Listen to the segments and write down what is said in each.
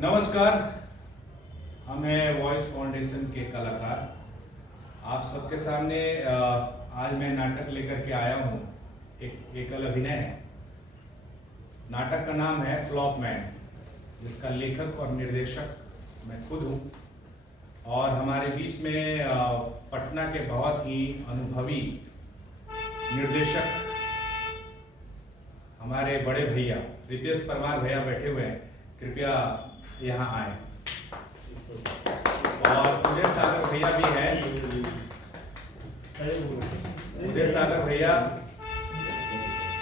नमस्कार, हम हैं वॉइस फाउंडेशन के कलाकार। आप सबके सामने आज मैं नाटक लेकर के आया हूँ। एक एकल अभिनय है। नाटक का नाम है फ्लॉप मैन, जिसका लेखक और निर्देशक मैं खुद हूँ। और हमारे बीच में पटना के बहुत ही अनुभवी निर्देशक हमारे बड़े भैया रितेश परमार भैया बैठे हुए हैं। कृपया यहाँ आए। और उदय सागर भैया भी हैं। उदय सागर भैया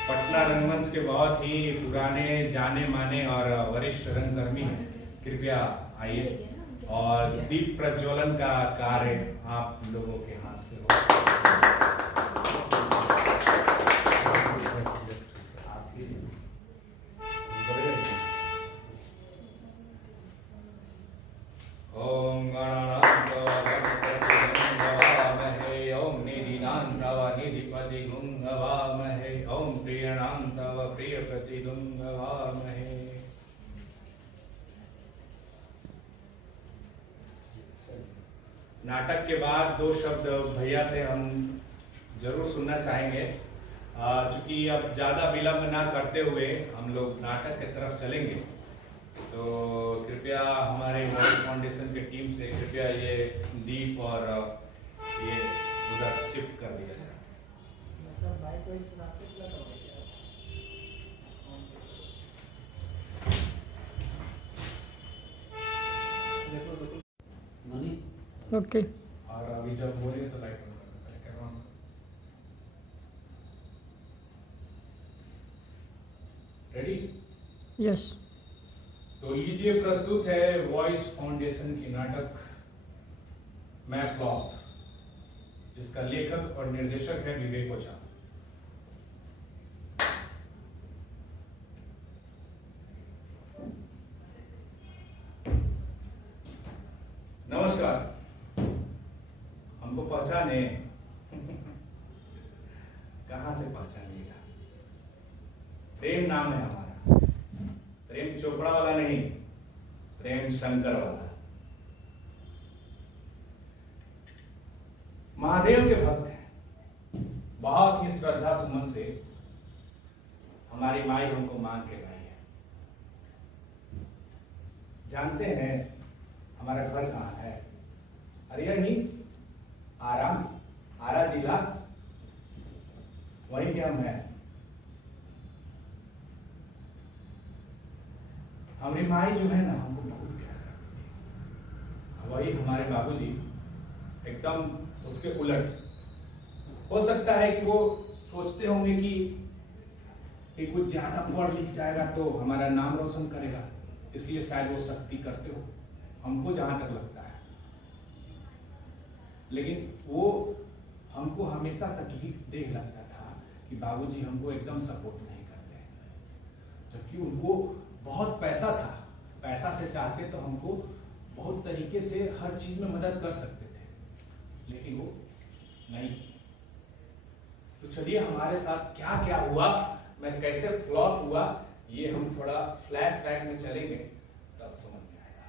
पटना रंगमंच के बहुत ही पुराने जाने माने और वरिष्ठ रंगकर्मी हैं। कृपया आइए। और दीप प्रज्वलन का कार्य आप लोगों के हाथ से हो। ओम गणानां गणपतिगुं ओम निधिनां निधिपति गुं ओम प्रियणां प्रियपति गुं। नाटक के बाद दो शब्द भैया से हम जरूर सुनना चाहेंगे। चूंकि अब ज़्यादा विलंब ना करते हुए हम लोग नाटक की तरफ चलेंगे, तो कृपया हमारे वॉइस फाउंडेशन के टीम से कृपया ये दीप और ये उधर शिफ्ट कर दिया जाए। ओके। और अभी जब बोले तो लाइट ऑन करना है। रेडी? यस। तो लीजिए, प्रस्तुत है वॉइस फाउंडेशन की नाटक मैं फ्लॉप, जिसका लेखक और निर्देशक है विवेक ओझा। नमस्कार। हमको पहचाने? कहां से पहचानिएगा? प्रेम नाम है हमारा। प्रेम चोपड़ा वाला नहीं, प्रेम शंकर वाला। महादेव के भक्त हैं। बहुत ही श्रद्धा सुमन से हमारी माई हमको मांग के लाई है। जानते हैं हमारा घर कहाँ है? अरे यही आरा जिला, वहीं के हम हैं। हमारी माई जो है ना, हमको बहुत प्यार करती थी। वही हमारे बाबूजी एकदम उसके उलट। हो सकता है कि वो सोचते होंगे कि कुछ ज्यादा पढ़ लिख जाएगा तो हमारा नाम रोशन करेगा, इसलिए शायद वो सख्ती करते हो, हमको जहां तक लगता है। लेकिन वो हमको हमेशा तकलीफ देख लगता था कि बाबूजी हमको एकदम सपोर्ट नहीं करते, जबकि उनको बहुत पैसा था। पैसा से चाहते तो हमको बहुत तरीके से हर चीज में मदद कर सकते थे, लेकिन वो नहीं। तो चलिए, हमारे साथ क्या क्या हुआ, मैं कैसे फ्लॉप हुआ, ये हम थोड़ा फ्लैशबैक में चलेंगे, तब समझ में आएगा।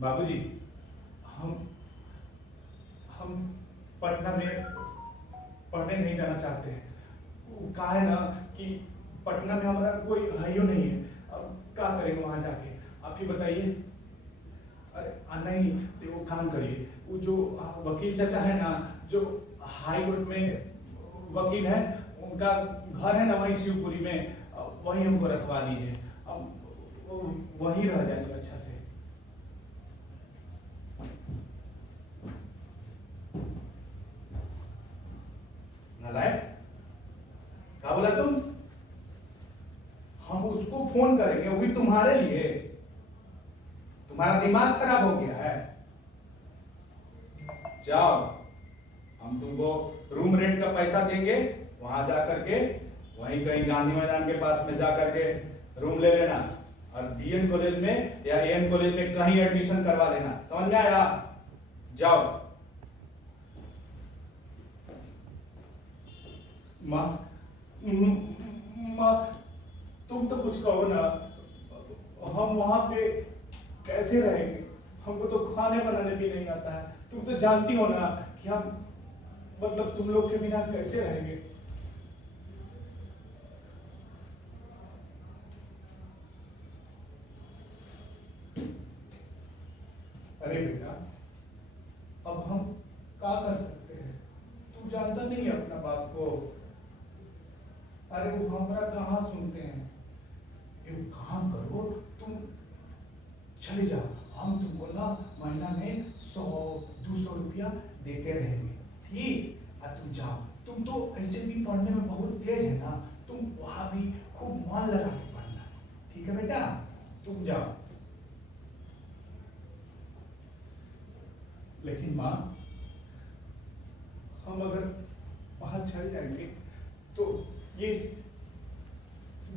बाबूजी, हम पटना में पढ़ने नहीं जाना चाहते हैं। कहा है ना कि पटना में हमारा कोई भाइयों नहीं है। अब क्या करेंगे वहां जाके, आप ही बताइए। अरे नहीं, तो वो काम करिए, वो जो वकील चाचा है ना, जो हाई कोर्ट में वकील है, उनका घर है ना वहीं शिवपुरी में, वहीं हमको रखवा दीजिए। अब वहीं रह जाएंगे अच्छा से। नालायक, क्या बोला तुम? हम उसको फोन करेंगे, वो भी तुम्हारे लिए? तुम्हारा दिमाग खराब हो गया है? जाओ, हम तुमको रूम रेंट का पैसा देंगे, वहां जाकर के वहीं कहीं गांधी मैदान के पास में जाकर के रूम ले लेना। और बीएन कॉलेज में या एएन कॉलेज में कहीं एडमिशन करवा लेना, समझ में आया? जाओ। माँ माँ तुम तो कुछ कहो ना, हम वहां पे कैसे रहेंगे? हमको तो खाने बनाने भी नहीं आता है। तुम तो जानती हो ना कि हम मतलब तुम लोग के बिना कैसे रहेंगे? अरे बेटा, अब हम क्या कर सकते हैं? तू जानता नहीं है अपना बाप को। अरे वो हमारा कहाँ सुनते हैं। एक काम करो, तुम चले जाओ, हम तुमको ना महीना में 100-200 रुपया देते रहेंगे, ठीक? और तुम जाओ। तुम तो ऐसे भी पढ़ने में बहुत तेज है ना, तुम वहां भी खूब मन लगा के पढ़ना, ठीक है बेटा? तुम जाओ। लेकिन माँ, हम अगर वहां चल जाएंगे तो ये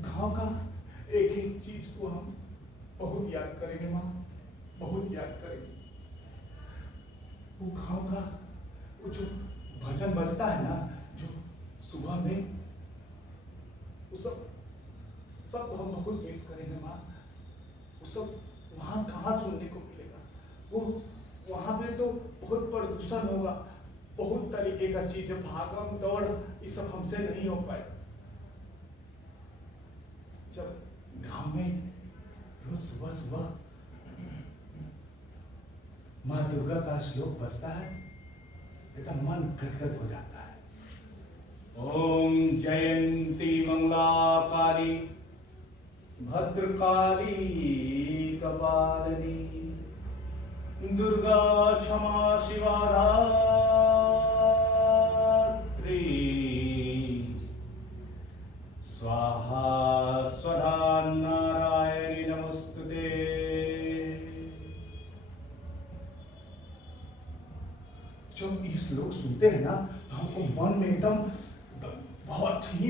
गांव का एक एक चीज को हम बहुत याद करेंगे माँ, बहुत याद करेंगे। वो गांव का वो जो भजन बजता है ना, जो सुबह में, वो सब हम बहुत मिस करेंगे माँ। वो सब वहां कहाँ सुनने को मिलेगा? वो वहां पे तो बहुत प्रदूषण होगा, बहुत तरीके का चीज है, भागम दौड़, ये सब हमसे नहीं हो पाए। जब गांव में रोज सुबह सुबह माँ दुर्गा का श्लोक बजता है, एकदम मन गदगद हो जाता है। ओम जयंती मंगला काली भद्रकाली कपालिनी दुर्गा क्षमा शिवा धात्री स्वाहा स्वधा नारायणी नमस्तुते। जब ये श्लोक सुनते हैं ना तो हमको मन में एकदम बहुत ही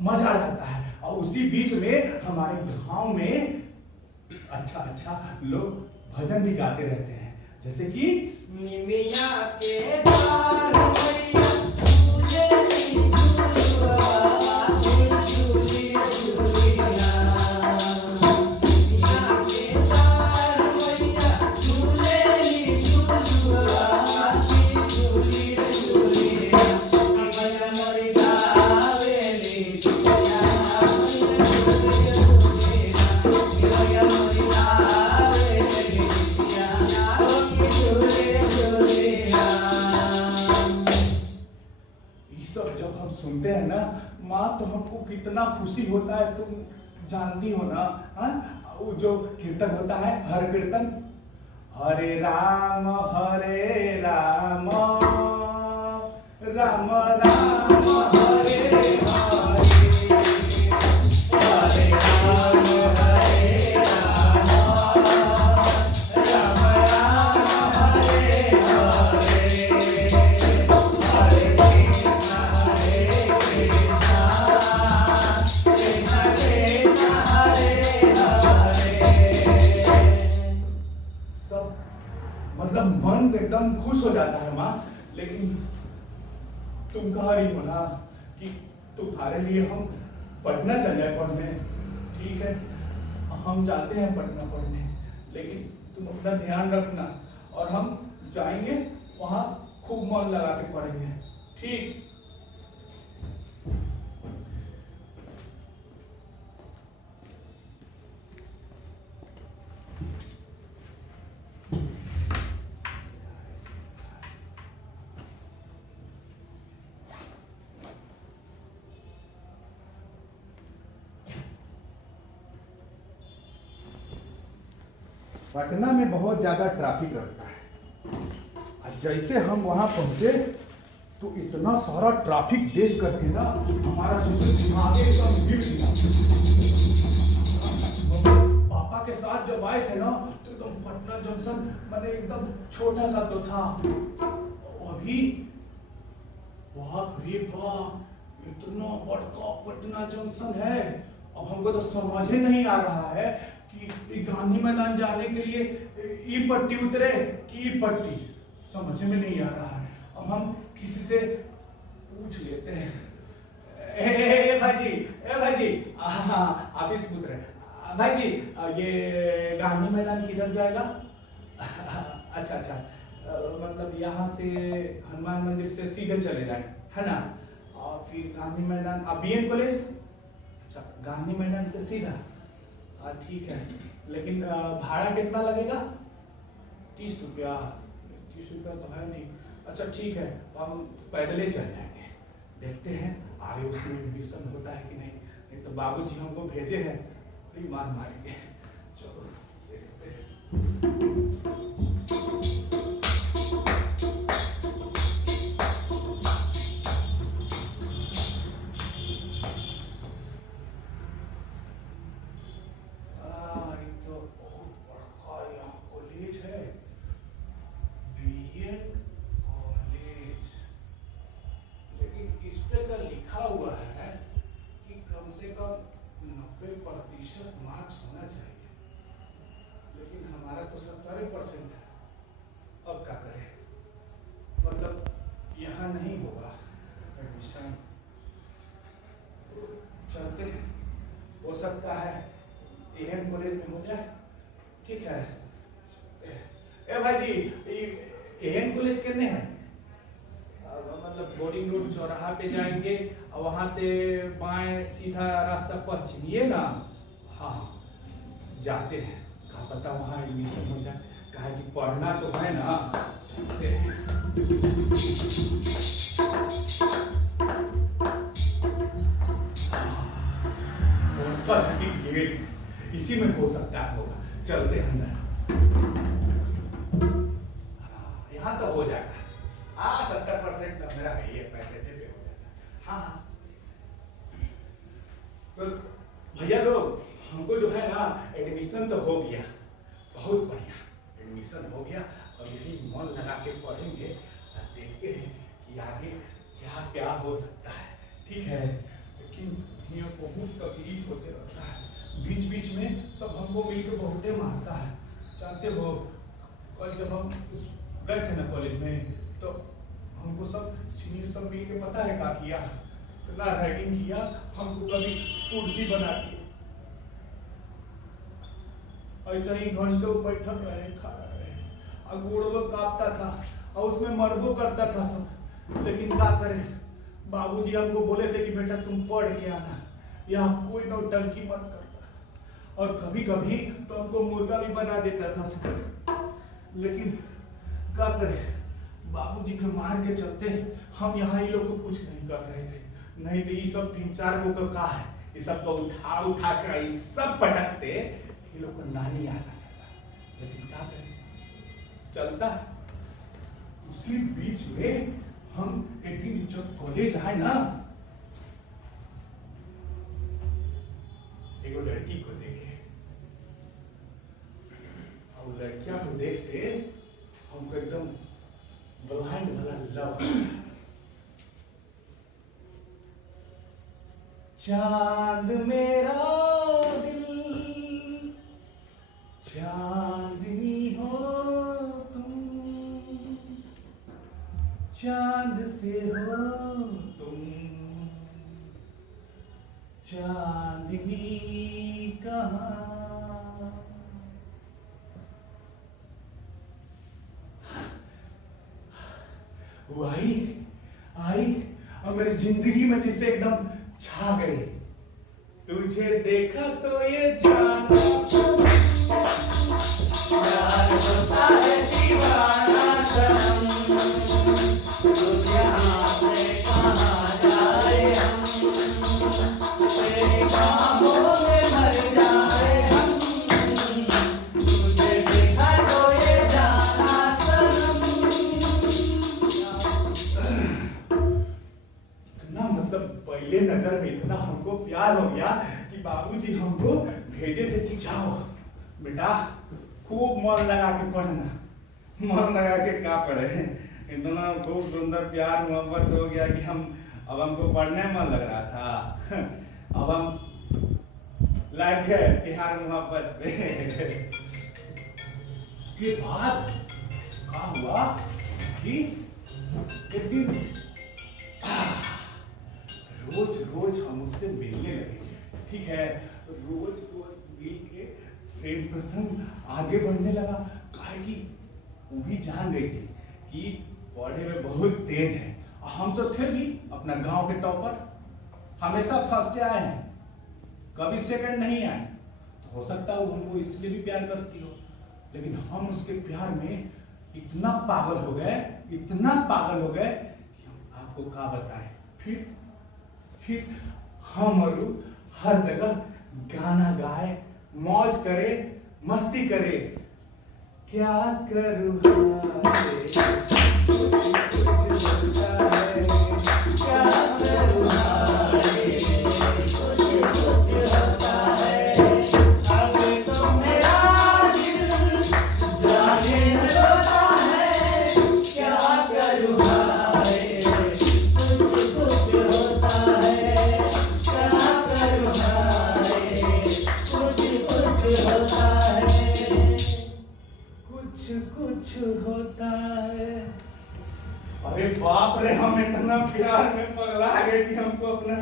मजा आ जाता है। और उसी बीच में हमारे गांव में अच्छा लोग भजन भी गाते रहते हैं, जैसे कि निमिया के द्वार मैया झूले झूली झूलिया, निमिया के द्वार मैया झूले झूली झूलिया, निमिया मोरी गावेली निमिया मोरी जब हम सुनते हैं ना माँ, तो हमको कितना खुशी होता है, तुम जानती हो ना। हाँ, वो जो कीर्तन होता है, हर कीर्तन, हरे राम राम राम हरे हरे, हरे राम मतलब मन एकदम खुश हो जाता है माँ। लेकिन तुम कह रही हो ना कि तुम्हारे लिए हम पटना चल जाए पढ़ने, ठीक है, हम जाते हैं पटना पढ़ने, लेकिन तुम अपना ध्यान रखना और हम जाएंगे वहां खूब मन लगा के पढ़ेंगे, ठीक? पटना में बहुत ज्यादा ट्रैफिक रहता है। जैसे हम वहां पहुंचे तो इतना सारा ट्रैफिक देख करके ना हमारा दिमाग एकदम हिल गया। पापा के साथ जब आए थे ना तो एकदम पटना जंक्शन मैंने एकदम छोटा सा तो था, अभी बाप रे बाप, इतना बड़का पटना जंक्शन है। अब हमको तो समझ ही नहीं आ रहा है कि ये गांधी मैदान जाने के लिए ई पट्टी उतरे कि ई पट्टी, समझ में नहीं आ रहा है। अब हम किसी से पूछ लेते हैं। ए भाई जी, हाँ आप ही से पूछ रहे हैं। भाई जी ये गांधी मैदान किधर जाएगा? अच्छा, मतलब यहाँ से हनुमान मंदिर से सीधे चले जाए, है ना? और फिर गांधी मैदान BN कॉलेज, अच्छा गांधी मैदान से सीधा, ठीक है। लेकिन भाड़ा कितना लगेगा? 30 रुपया। 30 रुपया तो है नहीं। अच्छा ठीक है, हम पैदल ही चल जाएंगे, देखते हैं आगे उसमें एडमिशन होता है कि नहीं तो बाबूजी हमको भेजे हैं, फिर मार मारेंगे। चलो देखते हैं। से कम 90% मार्क्स होना चाहिए, लेकिन हमारा तो 70% है। अब क्या करें? मतलब यहाँ नहीं होगा एडमिशन, चलते हैं, हो सकता है AM कॉलेज में हो जाए। ठीक है। ए भाई जी AM कॉलेज कितने हैं? मतलब बोरिंग रोड चौराहा पे जाएंगे और वहां से बाएं सीधा रास्ता पश्चिमिए ना, हाँ जाते हैं, क्या पता वहां एडमिशन हो जाए, कहा कि पढ़ना तो है ना। चलते हैं। गेट इसी में हो सकता है होगा, चलते हैं अंदर। यहाँ तो हो जाएगा, 70% तो मेरा है, ये पैसे पे हो जाता। हाँ तो भैया लोग, हमको जो है ना एडमिशन तो हो गया, बहुत बढ़िया एडमिशन हो गया, और यही मन लगा के पढ़ेंगे, देखते हैं कि आगे क्या क्या हो सकता है। ठीक है, लेकिन ये बहुत तकलीफ होते रहता है, बीच बीच में सब हमको मिलकर बहुते मारता है। जानते हो कल जब हम गए थे ना कॉलेज में, तो हमको सब सीनियर सब मिल के पता है क्या किया? इतना रैगिंग किया, हमको कभी कुर्सी बना दी, ऐसा ही घंटों बैठक रहे, खा रहे, और गोड़ों कांपता था, और उसमें मरबो करता था सब। लेकिन क्या करें, बाबूजी हमको बोले थे कि बेटा तुम पढ़ के आना, यहाँ कोई नौटंकी मत करना, और कभी कभी तो हमको मुर्गा भी बना देता था सब। लेकिन क्या करें, बाबूजी के मार के चलते हम यहाँ ये लोग को कुछ नहीं कर रहे थे, नहीं तो ये सब 3-4 गो का है, ये सब को उठा उठा कर ये सब पटकते, ये लोग को नानी याद आ जाता। लेकिन क्या करें, चलता है। उसी बीच में हम एक दिन जब कॉलेज आए ना, एक लड़की को देखे, और लड़कियां को देखते हमको एकदम ब्लाइंड वाला लव। चांद मेरा दिल, चांदनी हो तुम, चांद से हो तुम, चांदनी कहाँ? वो आई और मेरी जिंदगी में जिसे एकदम छा गई। तुझे देखा तो ये जाना प्यार होता है दीवाना सनम, दुनिया से कहाँ जाए हम, तेरी बाहों में मर जाए हम, तुझे देखा तो ये जाना सनम। मतलब पहले नजर में इतना हमको प्यार हो गया कि बाबूजी हमको भेजे थे कि जाओ बेटा खूब मन लगा के पढ़ना। मन लगा के क्या पढ़े, इतना खूब सुंदर प्यार मोहब्बत हो गया कि अब हमको पढ़ने मन लग रहा था। अब हम लग गए प्यार मोहब्बत में। उसके बाद क्या हुआ कि एक दिन रोज रोज हम उससे मिलने लगे। ठीक है, रोज रोज मिल के प्रेम प्रसंग आगे बढ़ने लगा। काहे कि वो भी जान गई थी कि पढ़े में बहुत तेज है। हम तो थे भी अपना गांव के टॉपर, हमेशा फर्स्ट आए हैं, कभी सेकंड नहीं आए। तो हो सकता है वो हमको इसलिए भी प्यार करती हो, लेकिन हम उसके प्यार में इतना पागल हो गए, इतना पागल हो गए कि हम आपको क्या बताएं। फिर हम और वो हर जगह गाना गाए, मौज करे, मस्ती करे। क्या करूँ हाय, कुछ होता है, क्या करूँ हाय, कुछ होता है। अब तो मेरा दिल जाने लगता है, क्या करूँ हाय, कुछ होता है, क्या करूँ हाय, कुछ होता है, कुछ होता है। अरे बाप रे, हम इतना प्यार में पगला गए कि हमको अपना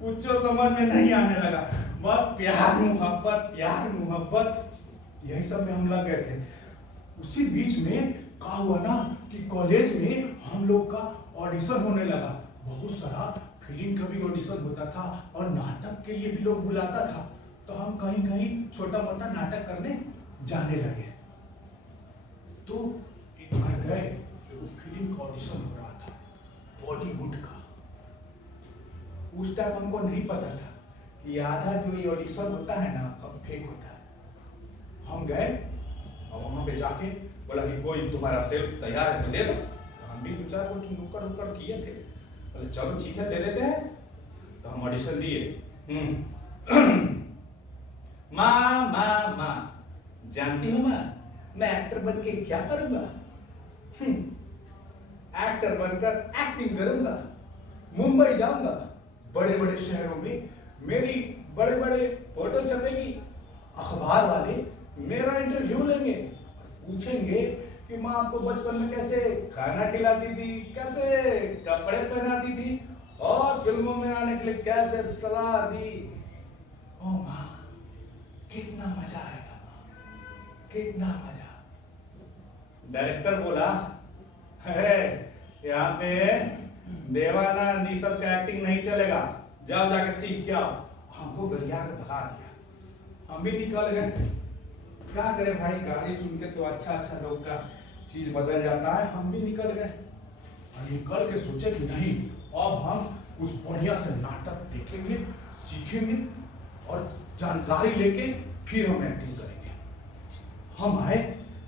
कुछ समझ में नहीं आने लगा। बस प्यार मोहब्बत, प्यार मोहब्बत, यही सब में हम लग गए थे। उसी बीच में क्या हुआ ना कि कॉलेज में हम लोग का ऑडिशन होने लगा। बहुत सारा फिल्म का भी ऑडिशन होता था और नाटक के लिए भी लोग बुलाता था। तो हम कहीं कहीं छोटा मोटा नाटक करने जाने लगे। तो एक बार गए, फिल्म का ऑडिशन हो रहा था बॉलीवुड का। उस टाइम हमको नहीं पता था कि आधा जो ये ऑडिशन होता है ना सब फेक होता है। हम गए और वहां पे जाके बोला कि कोई तुम्हारा सेल्फ तैयार है तो दे दो। तो हम भी दो चार कुछ नुक्कड़ किए थे, बोले चलो ठीक है दे देते हैं। तो हम ऑडिशन दिए। माँ जानती हो माँ, मैं एक्टर बन के क्या करूंगा? एक्टर बनकर एक्टिंग करूंगा, मुंबई जाऊंगा, बड़े बड़े शहरों में मेरी बड़े बड़े फोटो छपेगी, अखबार वाले मेरा इंटरव्यू लेंगे, पूछेंगे कि माँ आपको बचपन में कैसे खाना खिलाती थी, कैसे कपड़े पहनाती थी और फिल्मों में आने के लिए कैसे सलाह दी। ओ माँ, कितना मजा आएगा माँ, कितना मजा। डायरेक्टर बोला, है यहाँ पे देवानंद ये सब का एक्टिंग नहीं चलेगा, जाओ जाके सीख के आओ। हमको गरिया के भगा दिया। हम भी निकल गए। क्या करे भाई, गाली सुन के तो अच्छा लोग का चीज बदल जाता है। हम भी निकल गए और निकल के सोचे कि नहीं, अब हम कुछ बढ़िया से नाटक देखेंगे, सीखेंगे और जानकारी लेके फिर हम एक्टिंग करेंगे। हम आए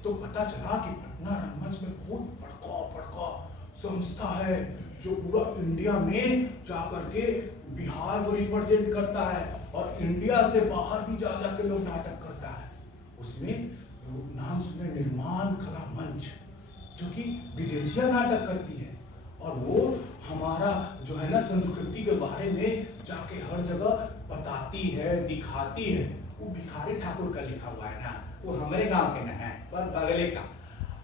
तो पता चला कि पटना रंगमंच में बहुत बड़का संस्था है जो पूरा इंडिया में जाकर के बिहार को रिप्रेजेंट करता है और इंडिया से बाहर भी जा जाकर लोग नाटक करता है। उसमें नाम सुने, निर्माण कला मंच, जो कि विदेशिया नाटक करती है और वो हमारा जो है ना संस्कृति के बारे में जाके हर जगह बताती है, दिखाती है। वो भिखारी ठाकुर का लिखा हुआ है ना, वो हमारे गांव के ना है पर बगले का।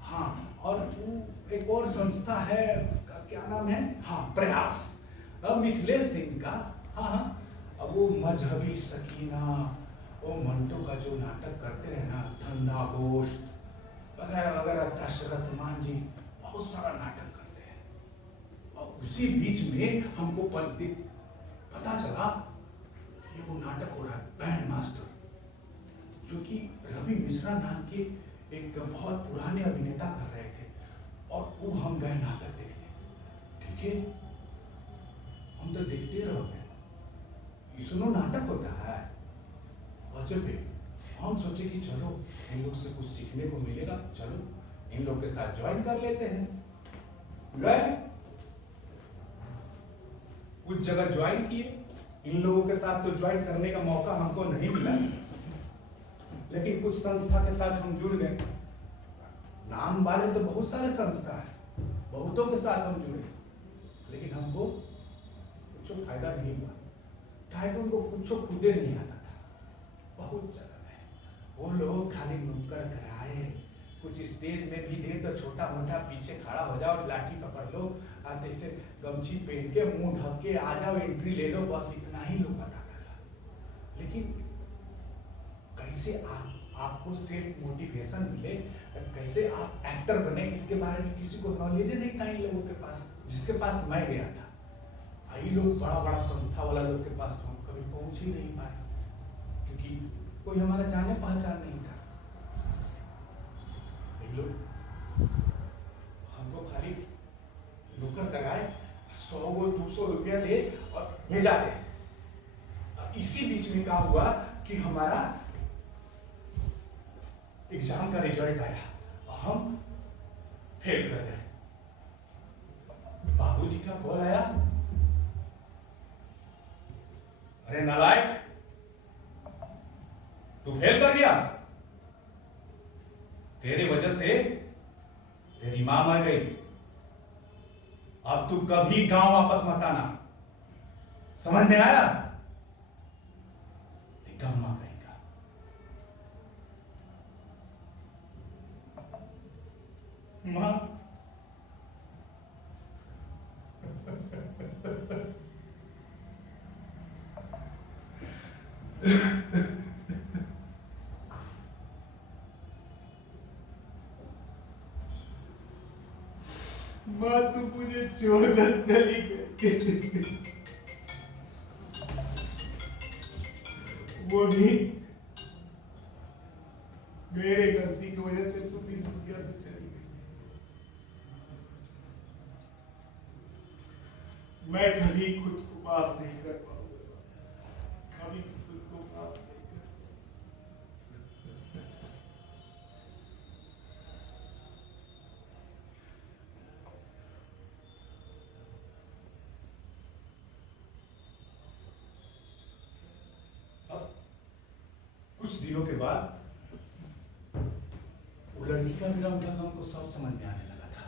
हाँ, और वो एक और संस्था है, उसका क्या नाम है, हाँ प्रयास, मिथिलेश सिंह का। हाँ, अब वो मजहबी सकीना, वो मंटो का जो नाटक करते हैं ना, ठंडा गोश्त वगैरह वगैरह, दशरथ मान जी, बहुत सारा नाटक करते हैं। और उसी बीच में हमको पता चला कि वो नाटक हो रहा है बैंड मास्टर, जो कि रवि मिश्रा नाम के एक बहुत पुराने अभिनेता कर रहे थे। और वो हम गए नाटक देखने। ठीक है, हम तो देखते रह गए। इसनो नाटक होता है अजब है। हम सोचे कि चलो इन लोग से कुछ सीखने को मिलेगा, चलो इन लोग के साथ ज्वाइन कर लेते हैं। गए, कुछ जगह ज्वाइन किए। इन लोगों के साथ तो ज्वाइन करने का मौका हमको नहीं मिला, लेकिन कुछ संस्था के साथ हम जुड़ गए। नाम वाले तो बहुत सारे संस्था है, बहुतों के साथ हम जुड़े, लेकिन हमको कुछ फायदा नहीं हुआ। काहे कि उनको कुछ खुदे नहीं आता था। बहुत जगह है। वो लोग खाली नुक्कड़ कराए, कुछ स्टेज में भी दे तो छोटा मोटा पीछे खड़ा हो जाओ, लाठी पकड़ लो, आते से गमछी पहन के मुंह ढक के आ जाओ, एंट्री ले लो, बस इतना ही लोग बताता था। लेकिन कैसे आपको सेल्फ मोटिवेशन मिले, कैसे आप एक्टर बने, इसके बारे में किसी को नॉलेज नहीं था इन लोगों के पास, जिसके पास मैं गया था। आई लोग बड़ा बड़ा संस्था वाला लोग के पास तो हम कभी पहुंच ही नहीं पाए, क्योंकि कोई हमारा जाने पहचान नहीं था। ये लोग हमको खाली नुक्कड़ कराए, 100-200 रुपया दे और भेजा दे। इसी बीच में क्या हुआ कि हमारा एग्जाम का रिजल्ट आया, हम फेल कर गए। बाबूजी का कॉल आया, अरे नालायक, तू फेल कर गया, तेरे वजह से तेरी मां मर गई, अब तू कभी गांव वापस मत आना, समझ में आया? निकम्मा कहेगा। मां मां तू मुझे छोड़कर चली गई, वो भी मेरे गलती की वजह से तू भी दुनिया से चली गई। मैं कभी खुद को माफ नहीं कर पाऊंगा, कभी खुद को माफ नहीं कर। अब कुछ दिनों के बाद वो लड़की का भी रंग ढंग हमको सब समझ में आने लगा था।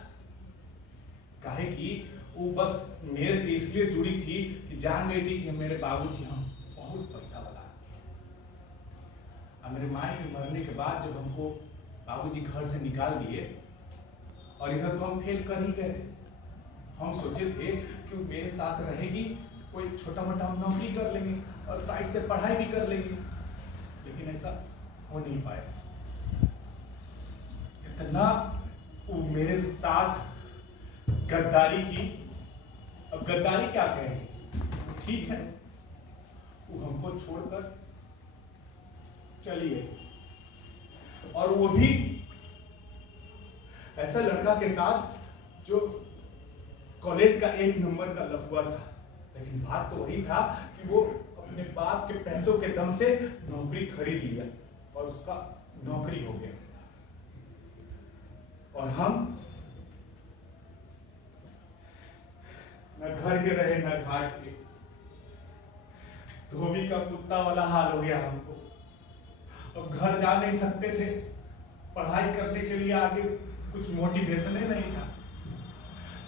काहे कि वो बस मेरे से इसलिए जुड़ी थी कि जान गई थी कि मेरे बाबूजी हम बहुत पैसा वाला। अब मेरे माँ के मरने के बाद जब हमको बाबूजी घर से निकाल दिए और इधर तो हम फेल कर ही गए थे, हम सोचे थे कि वो मेरे साथ रहेगी, कोई छोटा मोटा हम नौकरी कर लेंगे और साइड से पढ़ाई भी कर लेंगे, लेकिन ऐसा हो नहीं पाया। इतना वो मेरे साथ गद्दारी की। अब गद्दारी क्या कहेंगे, ठीक है, वो हमको छोड़कर चली गई, और वो भी ऐसा लड़का के साथ जो कॉलेज का 1 नंबर का लफुआ था। लेकिन बात तो वही था कि वो अपने बाप के पैसों के दम से नौकरी खरीद लिया और उसका नौकरी हो गया, और हम न घर के रहे न घाट के, धोबी का कुत्ता वाला हाल हो गया हमको। अब घर जा नहीं सकते थे, पढ़ाई करने के लिए आगे कुछ मोटिवेशन ही नहीं था,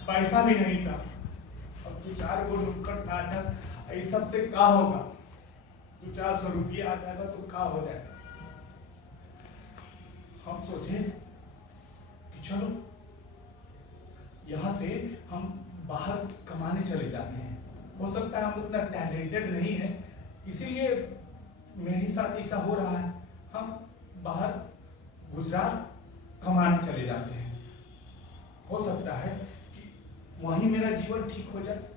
पैसा भी नहीं था। अब 2-4 गो नुक्कड़ नाटक, इस सब से क्या होगा? 200-400 रुपया आ जाएगा तो क्या हो जाएगा? हम सोचे कि चलो यहां से हम बाहर कमाने चले जाते हैं। हो सकता है हम उतना टैलेंटेड नहीं है, इसीलिए मेरे साथ ऐसा हो रहा है। हम बाहर गुजरात कमाने चले जाते हैं, हो सकता है कि वहीं मेरा जीवन ठीक हो जाए।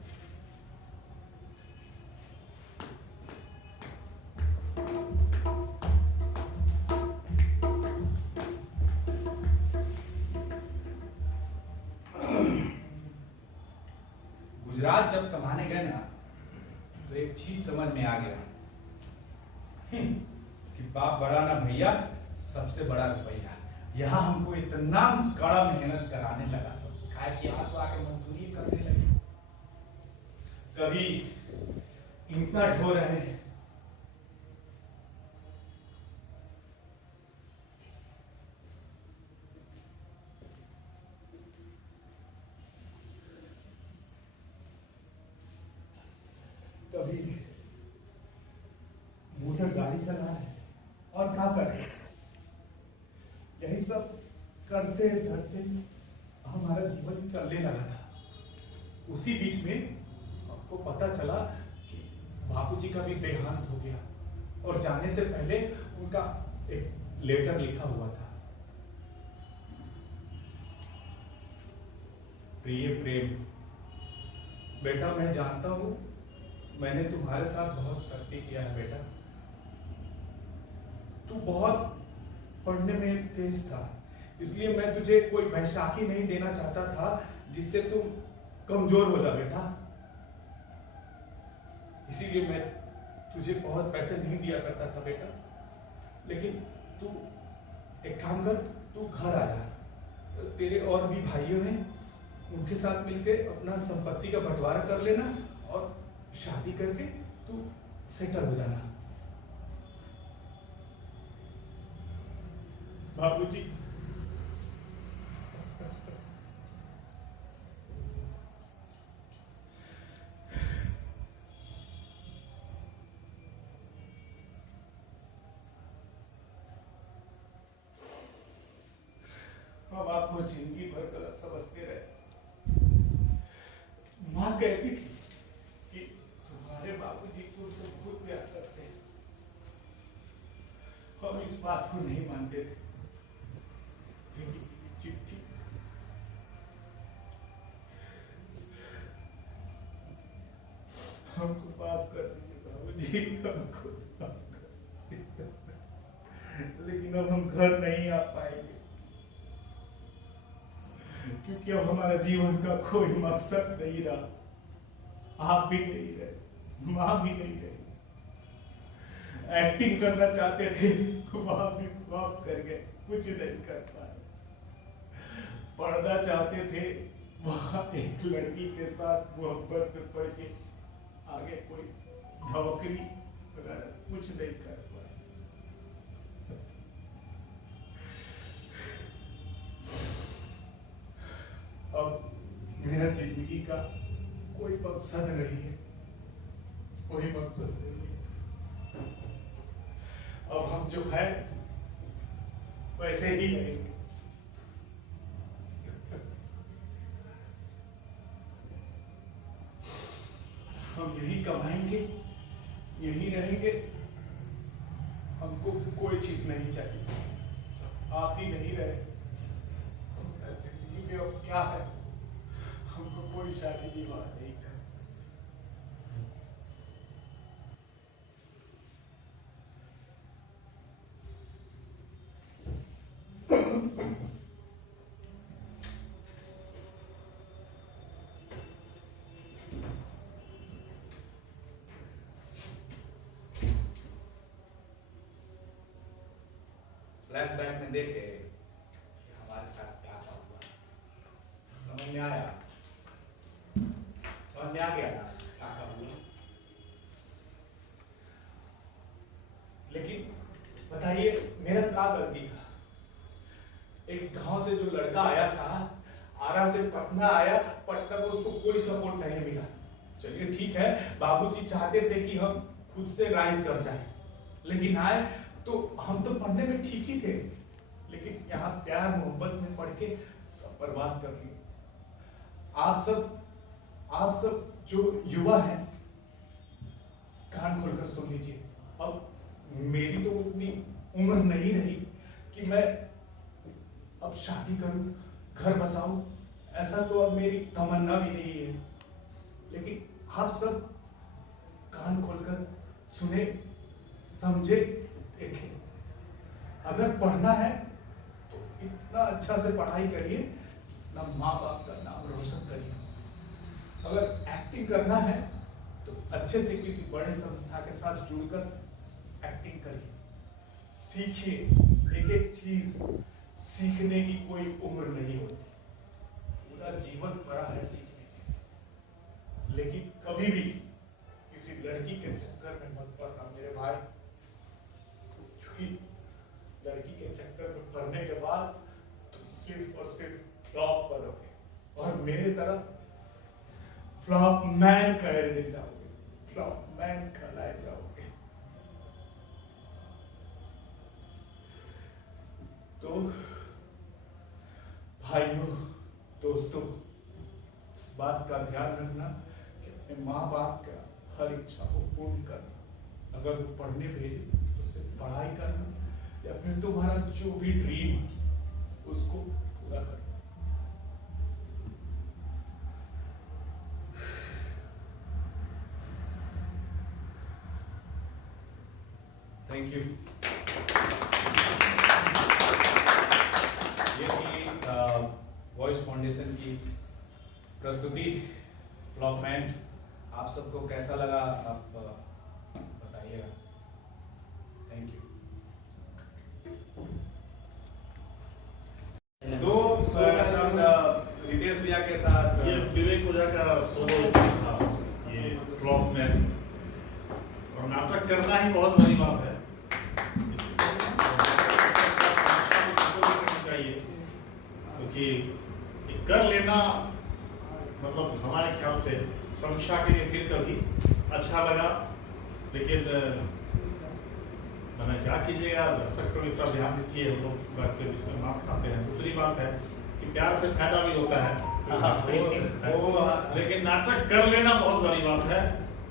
गुजरात जब कमाने गए ना, तो एक चीज समझ में आ गया कि बाप बड़ा ना भैया, सबसे बड़ा रुपया। यहाँ हमको इतना कड़ा मेहनत कराने लगा सब, खाए कि यहाँ तो आके मजदूरी करने लगे, कभी ईंटा ढो रहे हैं, कभी मोटर गाड़ी चला रहे हैं, और क्या करें, यही सब करते धरते हमारा जीवन चलने लगा था। उसी बीच में आपको पता चला कि बाबूजी का भी देहांत हो गया और जाने से पहले उनका एक लेटर लिखा हुआ था। प्रिय प्रेम, बेटा मैं जानता हूं मैंने तुम्हारे साथ बहुत सख्ती किया है बेटा। तू बहुत पढ़ने में तेज था, इसलिए मैं तुझे कोई बैसाखी नहीं देना चाहता था जिससे तुम कमजोर हो जा बेटा। इसीलिए मैं तुझे बहुत पैसे नहीं दिया करता था बेटा। लेकिन तू एक काम कर, तू घर आ जा। तेरे और भी भाइयों हैं, उनके साथ मिलकर अपना संपत्ति का बंटवारा कर लेना और शादी करके तू सेटल हो जाना। बाबूजी, हम आपको जिंदगी भर गलत समझते रहे। माँ कहती थी कि तुम्हारे बाबूजी तुमसे बहुत प्यार करते हैं। हम इस बात को नहीं मानते थे, लेकिन चिट्ठी हमको माफ कर दीजिए बाबूजी, हमको माफ कर दीजिए। लेकिन अब हम घर नहीं आ पाएंगे क्योंकि अब हमारा जीवन का कोई मकसद नहीं रहा। आप भी नहीं रहे, माँ भी नहीं रही। एक्टिंग करना चाहते थे, वहां भी फ्लॉप कर गए, कुछ नहीं कर पाए। पढ़ना चाहते थे, वहां एक लड़की के साथ मोहब्बत में पड़ के आगे कोई नौकरी वगैरह कुछ नहीं कर पाए। अब मेरा जिंदगी का कोई मकसद नहीं है, कोई मकसद नहीं है। अब हम जो है वैसे ही रहेंगे। हम यही कमाएंगे, यही रहेंगे। हमको कोई चीज नहीं चाहिए। आप ही नहीं रहे, जिंदगी में अब क्या है? हमको कोई शादी विवाह नहीं है। फ्लैशबैक में देखे कि हमारे साथ क्या क्या हुआ, समझ में आया? समझ में आ गया ना क्या क्या हुआ? लेकिन बताइए मेरा क्या गलती था? एक गांव से जो लड़का आया था, आरा से पटना आया, पटना में उसको कोई सपोर्ट नहीं मिला। चलिए ठीक है, बाबूजी चाहते थे कि हम खुद से राइज कर जाए, लेकिन आए तो हम तो पढ़ने में ठीक ही थे, लेकिन यहाँ प्यार मोहब्बत में पढ़ के सब बर्बाद कर दिए। आप सब जो युवा हैं, कान खोलकर सुन लीजिए। अब मेरी तो उतनी उम्र नहीं रही कि मैं अब शादी करूं, घर बसाऊं, ऐसा तो अब मेरी तमन्ना भी नहीं है। लेकिन आप सब कान खोलकर सुने, समझे, देखें। अगर पढ़ना है तो इतना अच्छा से पढ़ाई करिए, ना माँ बाप का नाम रोशन करिए। अगर एक्टिंग करना है तो अच्छे से किसी बड़े संस्था के साथ जुड़कर एक्टिंग करिए, सीखिए। एक एक चीज सीखने की कोई उम्र नहीं होती, पूरा जीवन पड़ा है सीखने के। लेकिन कभी भी किसी लड़की के चक्कर में मत पड़ना मेरे भाई, क्योंकि लड़की के चक्कर में पड़ने के बाद तुम सिर्फ और सिर्फ फ्लॉप करोगे और मेरे तरह फ्लॉप मैन कहलाए जाओगे, फ्लॉप मैन कहलाए जाओगे। तो भाइयों, दोस्तों, इस बात का ध्यान रखना कि अपने माँ बाप का हर इच्छा को पूर्ण करना। अगर वो पढ़ने भेजे तो सिर्फ पढ़ाई करना, या फिर तुम्हारा जो भी ड्रीम है उसको पूरा करना। Thank you. ये थी वॉइस फाउंडेशन की प्रस्तुति ब्लॉकमैन। आप सबको कैसा लगा आप बताइएगा। Thank you. दो शब्द रितेश भैया के साथ। ये विवेक ओझा का सोलो था, ये ब्लॉकमैन, और नाटक करना ही बहुत बड़ी बात है। चाहिए क्योंकि कर लेना मतलब हमारे ख्याल से समीक्षा के लिए फिर कभी अच्छा लगा, लेकिन मैंने क्या कीजिएगा, दर्शक को इतना ध्यान दीजिए, हम लोग बात के बीच में मार खाते हैं। दूसरी बात है कि प्यार से फायदा भी होता है, लेकिन नाटक कर लेना बहुत बड़ी बात है।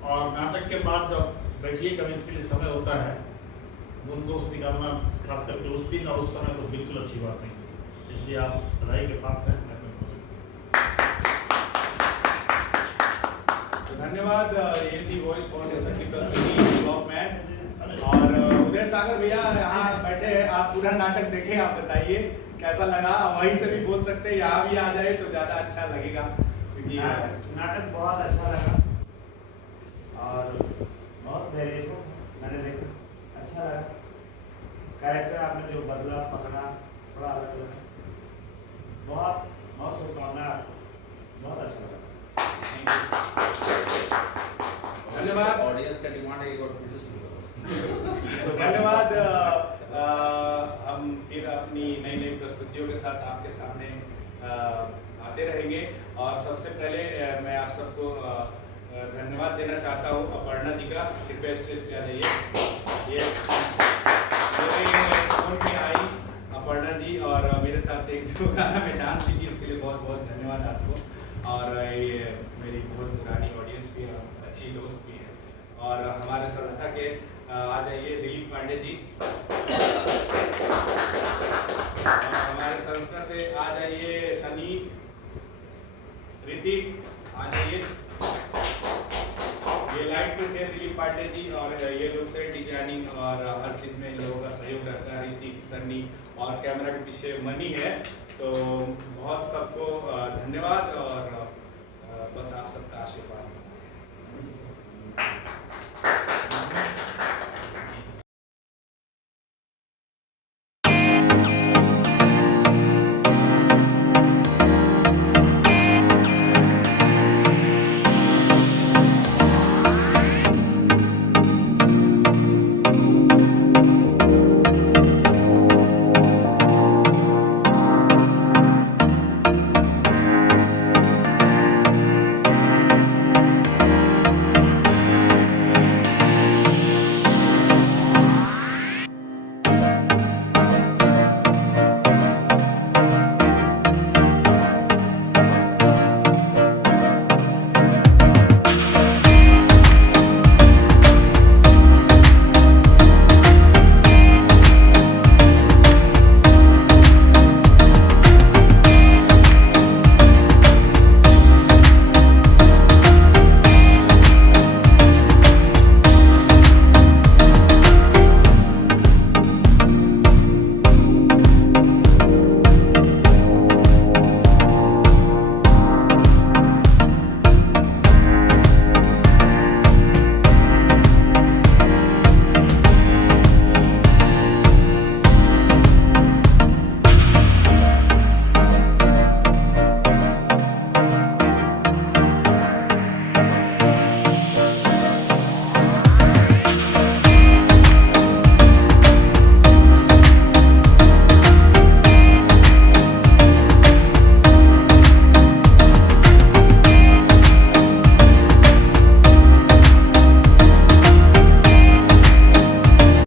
और नाटक के बाद जब बैठिए कभी इसके लिए समय होता है, उन दोस्त निकालना खास करके उस दिन और उस समय तो बिल्कुल अच्छी बात नहीं, इसलिए आप बधाई के पात्र हैं। धन्यवाद। ये थी वॉइस फाउंडेशन की प्रस्तुति ब्लॉकमैन। और उदय सागर भैया यहाँ बैठे हैं, आप पूरा नाटक देखे, आप बताइए कैसा लगा। वहीं से भी बोल सकते हैं, यहाँ भी आ जाए तो ज्यादा अच्छा लगेगा, क्योंकि नाटक बहुत अच्छा लगा और बहुत वेरिएशन मैंने देखा, अच्छा लगा। कैरेक्टर आपने जो बदला पकड़ा थोड़ा अलग लगा, बहुत बहुत शुभकामनाएं, बहुत अच्छा लगा। धन्यवाद। ऑडियंस का डिमांड है, एक और फिर से शुरू करो। धन्यवाद। हम फिर अपनी नई नई प्रस्तुतियों के साथ आपके सामने आते रहेंगे। और सबसे पहले मैं आप सबको धन्यवाद देना चाहता हूँ अपर्णा जी का। कृपया स्टेज पे आ जाइए। ये मेरे फोन पे आई अपर्णा जी और मेरे साथ एक दो गाना में डांस भी की, इसके लिए बहुत बहुत धन्यवाद आपको। और ये मेरी बहुत पुरानी ऑडियंस भी है, अच्छी दोस्त भी है। और हमारे संस्था के आ जाइए दिलीप पांडे जी, और हमारे संस्था से आ जाइए सनी, ऋतिक आ जाइए। ये लाइट पे थे दिलीप पांडे जी, और ये लोग से डिजाइनिंग और हर चीज़ में इन लोगों का सहयोग रहता है। ऋतिक, सन्नी, और कैमरा के पीछे मनी है। तो बहुत सबको धन्यवाद, और बस आप सबका आशीर्वाद।